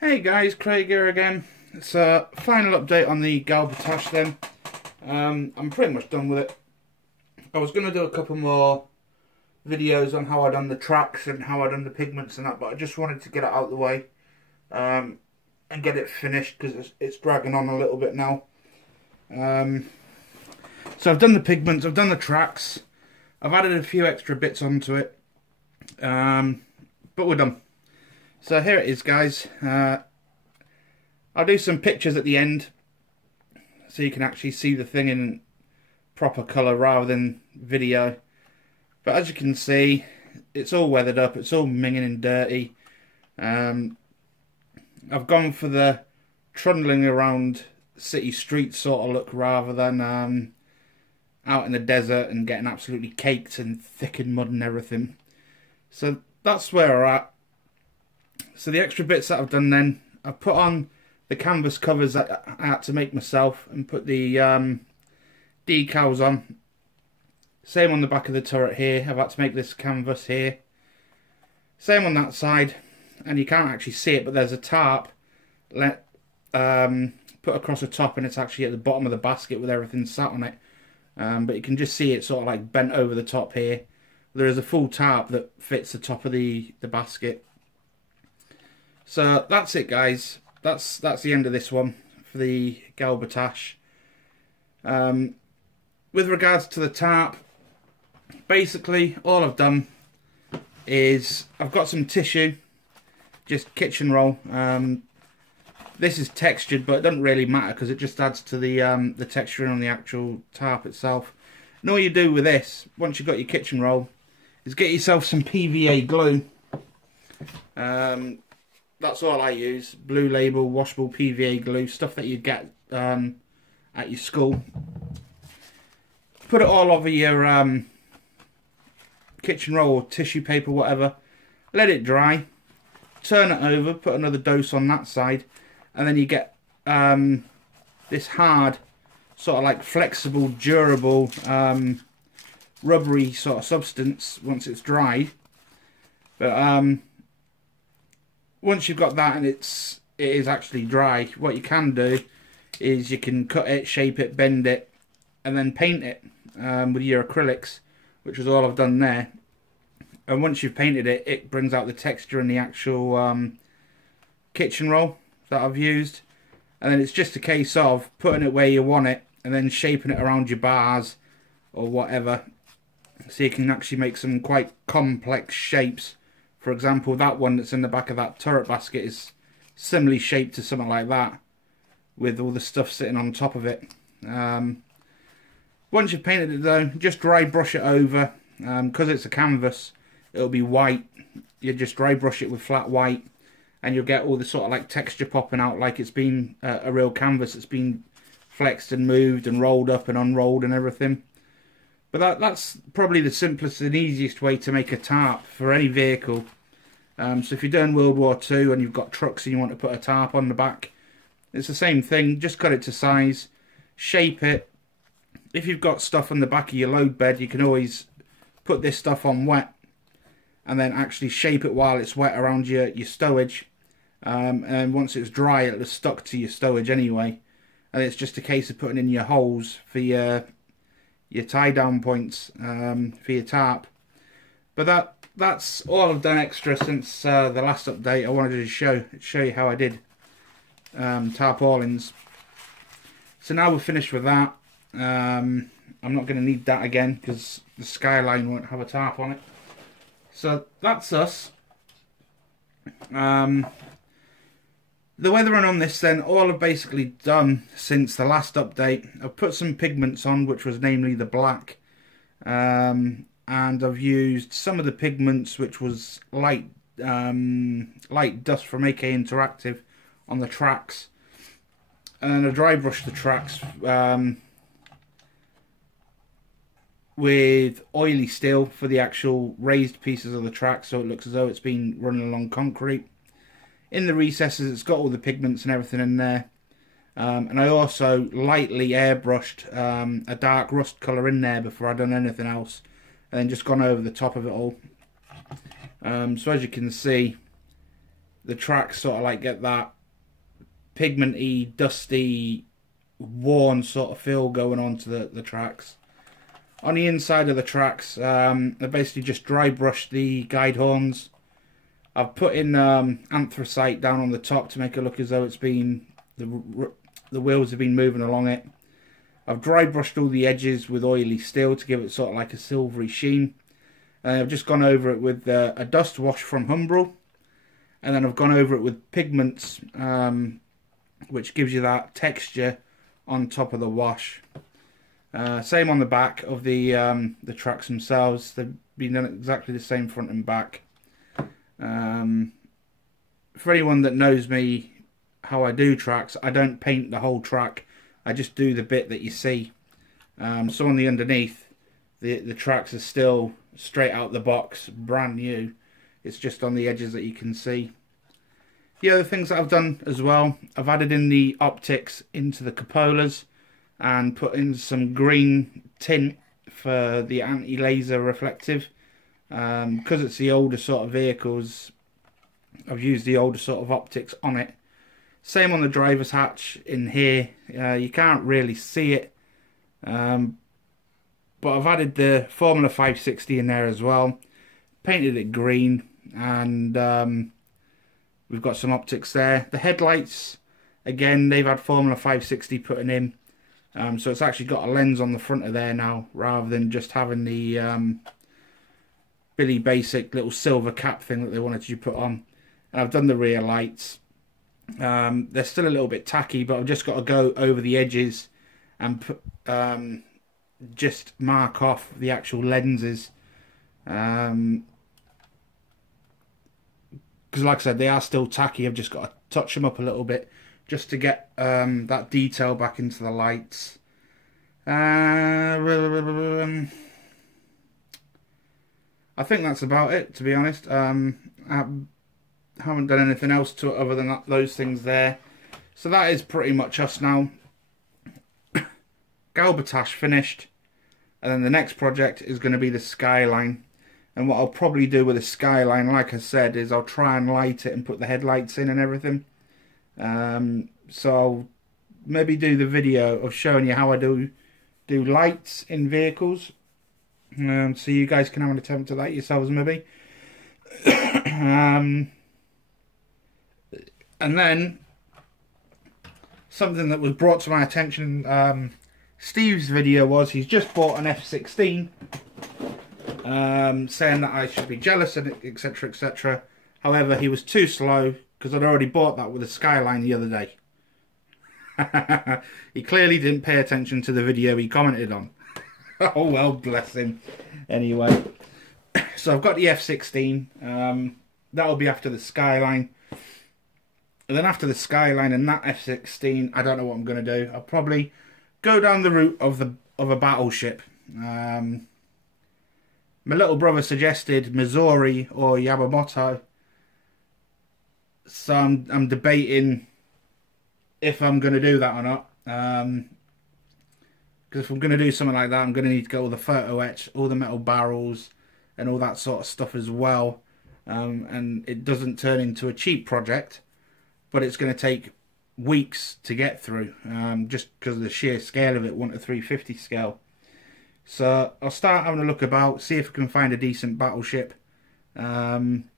Hey guys, Craig here again. It's a final update on the batash then. I'm pretty much done with it. I was going to do a couple more videos on how I done the tracks and how I done the pigments and that, but I just wanted to get it out of the way and get it finished because it's dragging on a little bit now. So I've done the pigments, I've done the tracks, I've added a few extra bits onto it, but we're done. So here it is, guys. I'll do some pictures at the end so you can actually see the thing in proper colour rather than video. But as you can see, it's all weathered up, it's all minging and dirty. I've gone for the trundling around city streets sort of look rather than out in the desert and getting absolutely caked and thick in mud and everything. So that's where we're at. So the extra bits that I've done then, I've put on the canvas covers that I had to make myself and put the decals on. Same on the back of the turret here, I've had to make this canvas here. Same on that side, and you can't actually see it, but there's a tarp put across the top, and it's actually at the bottom of the basket with everything sat on it. But you can just see it sort of like bent over the top here. There is a full tarp that fits the top of the basket. So that's it, guys. That's the end of this one for the batash. With regards to the tarp, basically all I've done is I've got some tissue, just kitchen roll. This is textured, but it doesn't really matter because it just adds to the texturing on the actual tarp itself. And all you do with this, once you've got your kitchen roll, is get yourself some PVA glue. That's all I use. Blue Label, washable PVA glue, stuff that you'd get at your school. Put it all over your kitchen roll or tissue paper, whatever. Let it dry. Turn it over, put another dose on that side, and then you get this hard, sort of like flexible, durable, rubbery sort of substance once it's dried. But once you've got that and it is actually dry, what you can do is you can cut it, shape it, bend it, and then paint it with your acrylics, which is all I've done there. And once you've painted it, it brings out the texture in the actual kitchen roll that I've used. And then it's just a case of putting it where you want it and then shaping it around your bars or whatever, so you can actually make some quite complex shapes. For example, that one that's in the back of that turret basket is similarly shaped to something like that, with all the stuff sitting on top of it. Once you've painted it though, just dry brush it over. Because it's a canvas, it'll be white. You just dry brush it with flat white, and you'll get all the sort of like texture popping out, like it's been a real canvas that's been flexed and moved and rolled up and unrolled and everything. But that's probably the simplest and easiest way to make a tarp for any vehicle. So if you're doing World War II and you've got trucks and you want to put a tarp on the back, it's the same thing. Just cut it to size, shape it. If you've got stuff on the back of your load bed, you can always put this stuff on wet and then actually shape it while it's wet around your stowage. And once it's dry, it'll have stuck to your stowage anyway. And it's just a case of putting in your holes for your tie down points for your tarp. But that's all I've done extra since the last update. I wanted to show you how I did tarpaulins. So now we're finished with that. I'm not going to need that again because the skyline won't have a tarp on it. So that's us. The weathering on this then, all I've basically done since the last update, I've put some pigments on, which was namely the black, and I've used some of the pigments which was light dust from AK Interactive on the tracks, and then I dry brushed the tracks with oily steel for the actual raised pieces of the track, so it looks as though it's been running along concrete. In the recesses, it's got all the pigments and everything in there. And I also lightly airbrushed a dark rust colour in there before I'd done anything else, and then just gone over the top of it all. So as you can see, the tracks sort of like get that pigmenty, dusty, worn sort of feel going on to the tracks. On the inside of the tracks, I basically just dry brushed the guide horns. I've put in anthracite down on the top to make it look as though it's been the wheels have been moving along it. I've dry brushed all the edges with oily steel to give it sort of like a silvery sheen. I've just gone over it with a dust wash from Humbrol, and then I've gone over it with pigments, which gives you that texture on top of the wash. Same on the back of the tracks themselves. They've been done exactly the same front and back. For anyone that knows me, how I do tracks, I don't paint the whole track. I just do the bit that you see. So on the underneath, the tracks are still straight out the box, brand new. It's just on the edges that you can see. The other things that I've done as well, I've added in the optics into the cupolas and put in some green tint for the anti-laser reflective. Because it's the older sort of vehicles, I've used the older sort of optics on it. Same on the driver's hatch in here. You can't really see it, but I've added the Formula 560 in there as well. Painted it green, and we've got some optics there. The headlights, again, they've had Formula 560 putting in, so it's actually got a lens on the front of there now, rather than just having the Billy Basic little silver cap thing that they wanted you to put on. And I've done the rear lights. They're still a little bit tacky, but I've just got to go over the edges and put, just mark off the actual lenses. Because like I said, they are still tacky. I've just got to touch them up a little bit just to get that detail back into the lights. I think that's about it, to be honest. I haven't done anything else to it other than those things there. So that is pretty much us now. Batash finished. And then the next project is going to be the skyline. And what I'll probably do with the skyline, like I said, is I'll try and light it and put the headlights in and everything. So I'll maybe do the video of showing you how I do lights in vehicles. So you guys can have an attempt at that yourselves maybe. And then something that was brought to my attention, Steve's video was he's just bought an F16, saying that I should be jealous and etc etc. However, he was too slow because I'd already bought that with a Skyline the other day. He clearly didn't pay attention to the video he commented on. Oh well, bless him. Anyway, so I've got the F16. That'll be after the Skyline. And then after the Skyline and that F16, I don't know what I'm going to do. I'll probably go down the route of a battleship. My little brother suggested Missouri or Yamamoto. So I'm debating if I'm going to do that or not. Because if I'm going to do something like that, I'm going to need to get all the photo etch, all the metal barrels, and all that sort of stuff as well. And it doesn't turn into a cheap project, but it's going to take weeks to get through, just because of the sheer scale of it, 1:350 scale. So I'll start having a look about, see if I can find a decent battleship, and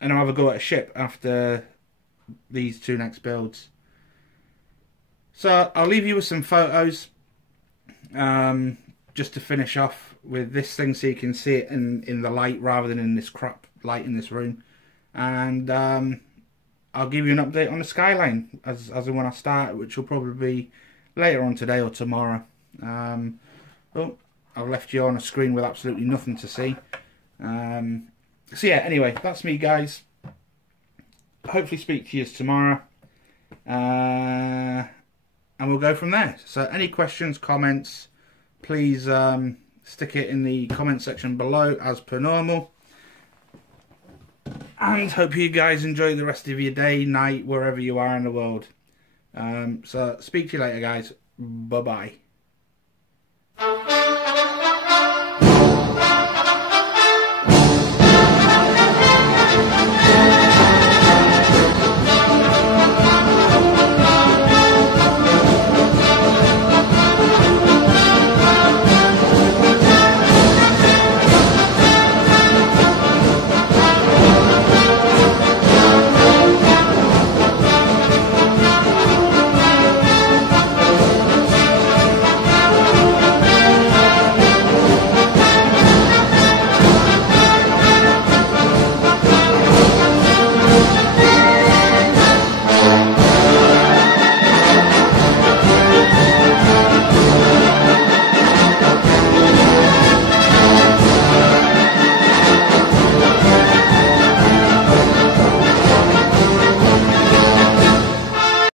I'll have a go at a ship after these two next builds. So I'll leave you with some photos, just to finish off with this thing so you can see it in the light rather than in this crap light in this room. And I'll give you an update on the Skyline as and when I start, which will probably be later on today or tomorrow. Oh, I've left you on a screen with absolutely nothing to see. So yeah, anyway, that's me, guys. Hopefully speak to you tomorrow. And we'll go from there. So any questions, comments, please stick it in the comment section below as per normal. And hope you guys enjoy the rest of your day, night, wherever you are in the world. So speak to you later, guys. Bye-bye.